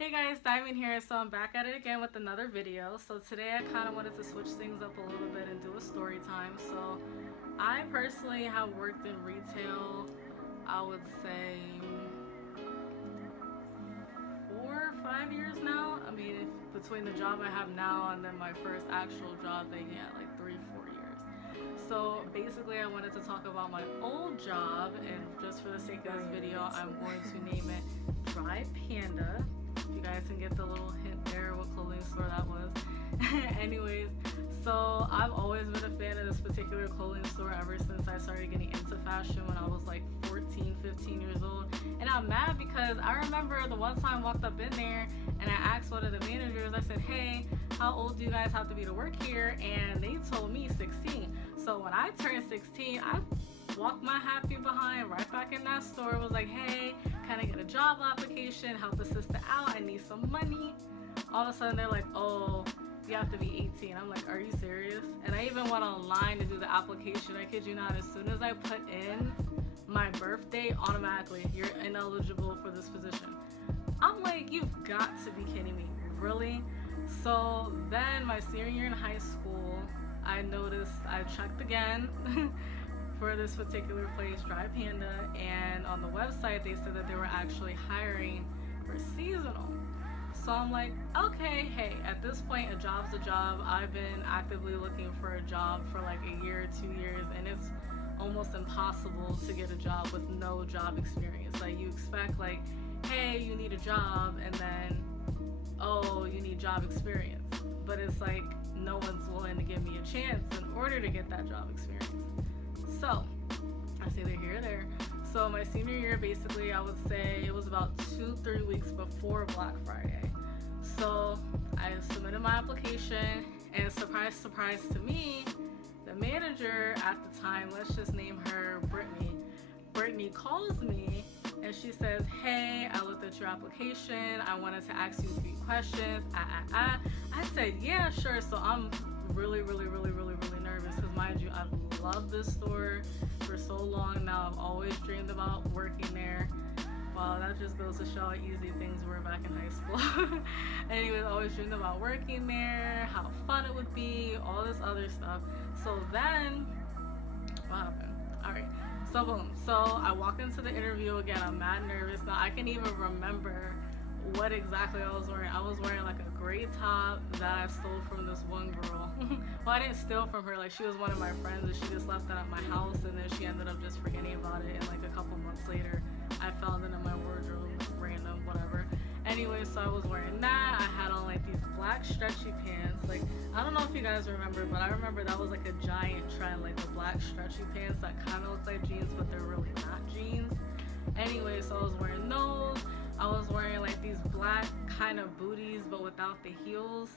Hey guys, Diamond here. So I'm back at it again with another video. So today I kind of wanted to switch things up a little bit and do a story time. So I personally have worked in retail, I would say 4 or 5 years now. I mean, between the job I have now and then my first actual job, then yeah, like 3-4 years. So basically I wanted to talk about my old job, and just for the sake of this video, I'm going to name it Dry Panda. You guys can get the little hint there what clothing store that was. Anyways, so I've always been a fan of this particular clothing store ever since I started getting into fashion when I was like 14-15 years old. And I'm mad because I remember the one time I walked up in there and I asked one of the managers, I said, hey, how old do you guys have to be to work here? And they told me 16. So when I turned 16, I walked my happy behind right back in that store, was like, hey, can I get a job application, help a sister out, I need some money. All of a sudden they're like, oh, you have to be 18. I'm like, are you serious? And I even went online to do the application. I kid you not, as soon as I put in my birthday, automatically you're ineligible for this position. I'm like, you've got to be kidding me, really? So then my senior year in high school, I noticed, I checked again for this particular place, Dry Panda, and on the website they said that they were actually hiring for seasonal. So I'm like, okay, hey, at this point a job's a job. I've been actively looking for a job for like a year or 2 years, and it's almost impossible to get a job with no job experience. Like, you expect like, hey, you need a job, and then, oh, you need job experience. But it's like no one's willing to give me a chance in order to get that job experience. So that's either here or there. So my senior year, basically, I would say it was about 2-3 weeks before Black Friday. So I submitted my application, and surprise, surprise to me, the manager at the time, let's just name her Brittany. Brittany calls me and she says, hey, I looked at your application. I wanted to ask you a few questions. I said, yeah, sure. So I'm really nervous because, mind you, I've loved this store for so long now. I've always dreamed about working there. Wow, that just goes to show how easy things were back in high school. Anyways, I always dreamed about working there, how fun it would be, all this other stuff. So then, what happened? All right, so boom. So I walk into the interview again. I'm mad nervous. Now I can even remember what exactly I was wearing. I was wearing like a gray top that I stole from this one girl. Well, I didn't steal from her. Like, she was one of my friends and she just left that at my house, and then she ended up just forgetting about it, and like a couple months later I found it in my wardrobe, random, whatever. Anyway, so I was wearing that. I had on like these black stretchy pants. Like, I don't know if you guys remember, but I remember that was like a giant trend, like the black stretchy pants that kind of look like jeans but they're really not jeans. Anyway, so I was wearing those. I was wearing like these black kind of booties but without the heels,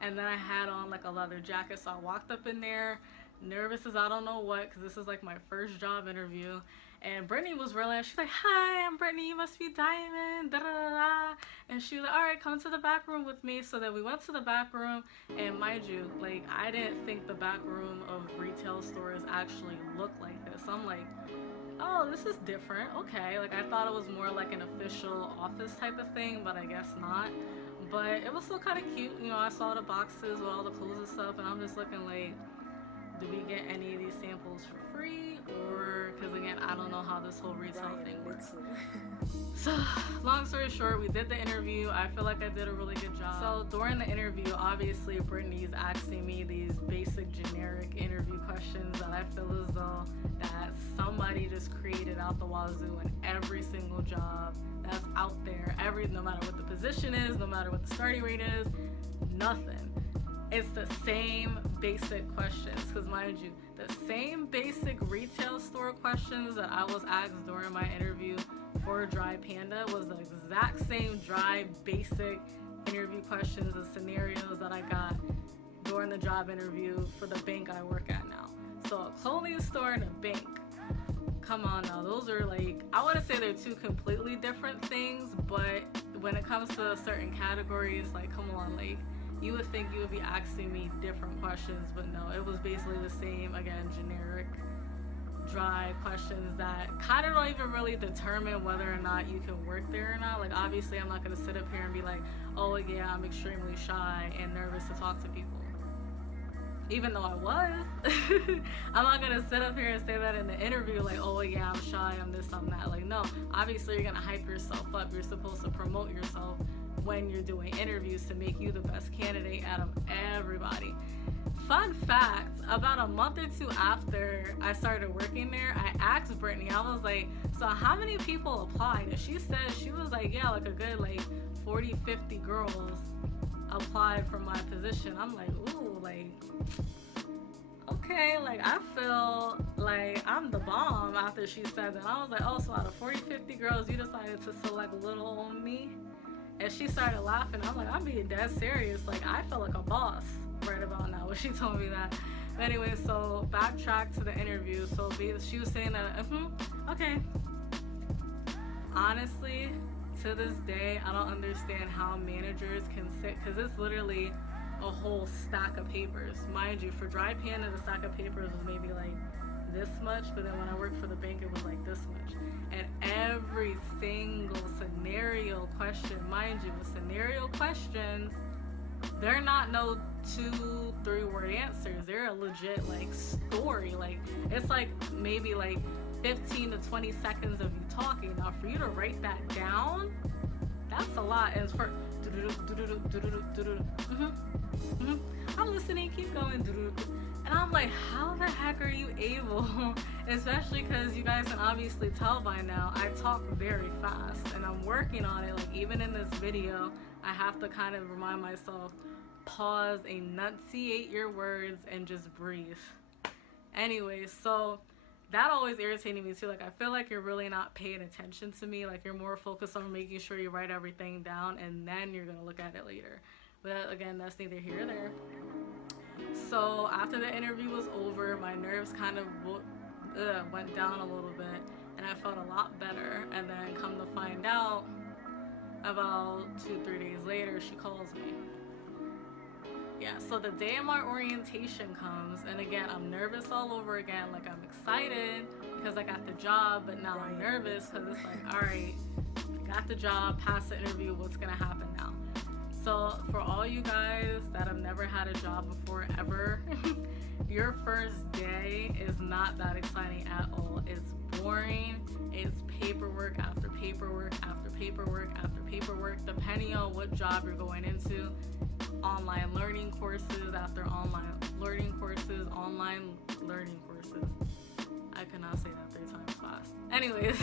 and then I had on like a leather jacket. So I walked up in there nervous as I don't know what, because this is like my first job interview, and Brittany was really, she's like, hi, I'm Brittany, you must be Diamond, da da da da. And she was like, all right, come to the back room with me. So then we went to the back room, and mind you, like, I didn't think the back room of retail stores actually looked like this. I'm like, oh, this is different. Okay, like I thought it was more like an official office type of thing, but I guess not. But it was still kind of cute. You know, I saw the boxes with all the clothes and stuff, and I'm just looking like, do we get any of these samples for free? Or, because again, I don't know how this whole retail thing works. So long story short, we did the interview. I feel like I did a really good job. So during the interview, obviously Brittany's asking me these basic generic interview questions that I feel as though that somebody just created out the wazoo in every single job that's out there. No matter what the position is, no matter what the starting rate is, nothing. It's the same basic questions, because mind you, the same basic retail store questions that I was asked during my interview for Dry Panda was the exact same dry basic interview questions and scenarios that I got during the job interview for the bank I work at now. So a clothing store and a bank, come on now, those are like, I wouldn't say they're two completely different things, but when it comes to certain categories, like, come on, like, you would think you would be asking me different questions, but no, it was basically the same, again, generic dry questions that kind of don't even really determine whether or not you can work there or not. Like, obviously, I'm not going to sit up here and be like, oh, yeah, I'm extremely shy and nervous to talk to people. Even though I was. I'm not going to sit up here and say that in the interview, like, oh, yeah, I'm shy, I'm this, I'm that. Like, no, obviously, you're going to hype yourself up. You're supposed to promote yourself when you're doing interviews to make you the best candidate out of everybody. Fun fact, about a month or two after I started working there, I asked Brittany, I was like, so how many people applied? And she said, she was like, yeah, like a good like 40, 50 girls applied for my position. I'm like, ooh, like, okay, like I feel like I'm the bomb after she said that. I was like, oh, so out of 40, 50 girls, you decided to select little old me? And she started laughing. I'm like, I'm being dead serious. Like, I felt like a boss right about now when she told me that. But anyway, so backtrack to the interview. So she was saying that, okay. Honestly, to this day, I don't understand how managers can sit, because it's literally a whole stack of papers. Mind you, for Dry Panda, the stack of papers was maybe like this much, but then when I worked for the bank, it was like this much. And every single scenario question, mind you, the scenario questions, they're not no 2-3 word answers. They're a legit like story. Like, it's like maybe like 15 to 20 seconds of you talking. Now for you to write that down, that's a lot. And it's for I'm listening, keep going. And I'm like, how the heck are you able? Especially because you guys can obviously tell by now, I talk very fast and I'm working on it. Like, even in this video, I have to kind of remind myself, pause, enunciate your words, and just breathe. Anyway, so that always irritated me too. Like, I feel like you're really not paying attention to me. Like, you're more focused on making sure you write everything down and then you're gonna look at it later. But again, that's neither here nor there. So after the interview was over, my nerves kind of went down a little bit and I felt a lot better. And then come to find out, about 2-3 days later, she calls me. Yeah, so the day of my orientation comes, and again, I'm nervous all over again. Like, I'm excited because I got the job, but now I'm nervous because it's like, all right, I got the job, passed the interview, what's gonna happen now? So for all you guys that have never had a job before ever, your first day is not that exciting at all. It's boring. It's paperwork after paperwork after paperwork after paperwork, depending on what job you're going into. Online learning courses after online learning courses, online learning courses. I cannot say that 3 times fast. Anyways,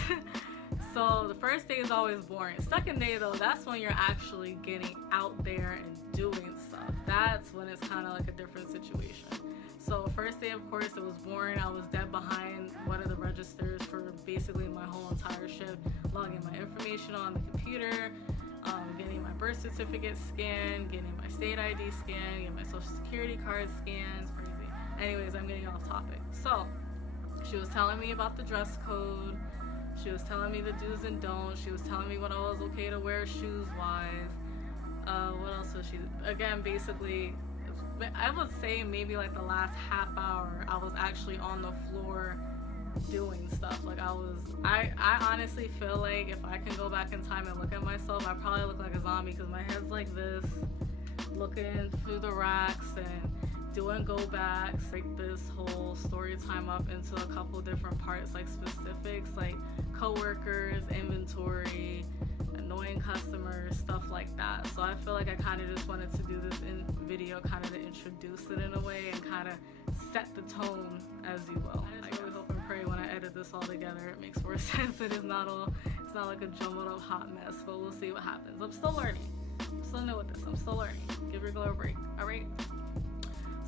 so the first day is always boring. Second day though, that's when you're actually getting out there and doing stuff. That's when it's kind of like a different situation. So first day, of course, it was boring. I was dead behind one of the registers for basically my whole entire shift, logging my information on the computer, getting my birth certificate scanned, getting my state ID scanned, getting my social security card scanned. It's crazy. Anyways, I'm getting off topic. So she was telling me about the dress code. She was telling me the do's and don'ts. She was telling me what I was okay to wear shoes wise. What else was she? Again, basically, I would say maybe like the last half hour, I was actually on the floor doing stuff. Like, I honestly feel like if I can go back in time and look at myself, I probably look like a zombie because my head's like this, looking through the racks and doing go backs. Break this whole story time up into a couple different parts, like specifics, like coworkers, inventory, annoying customers, stuff like that. So I feel like I kind of just wanted to do this in video, kind of to introduce it in a way and kind of set the tone, as you will. I just really hope and pray when I edit this all together it makes more sense. It's not like a jumbled up hot mess, but we'll see what happens. I'm still learning. I'm still new with this. I'm still learning. Give your glow a break. All right.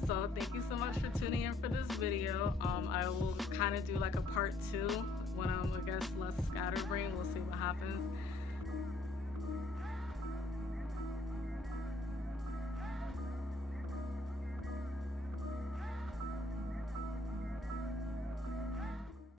So thank you so much for tuning in for this video. I will kind of do like a part 2 when I'm, I guess, less scatterbrained. We'll see what happens.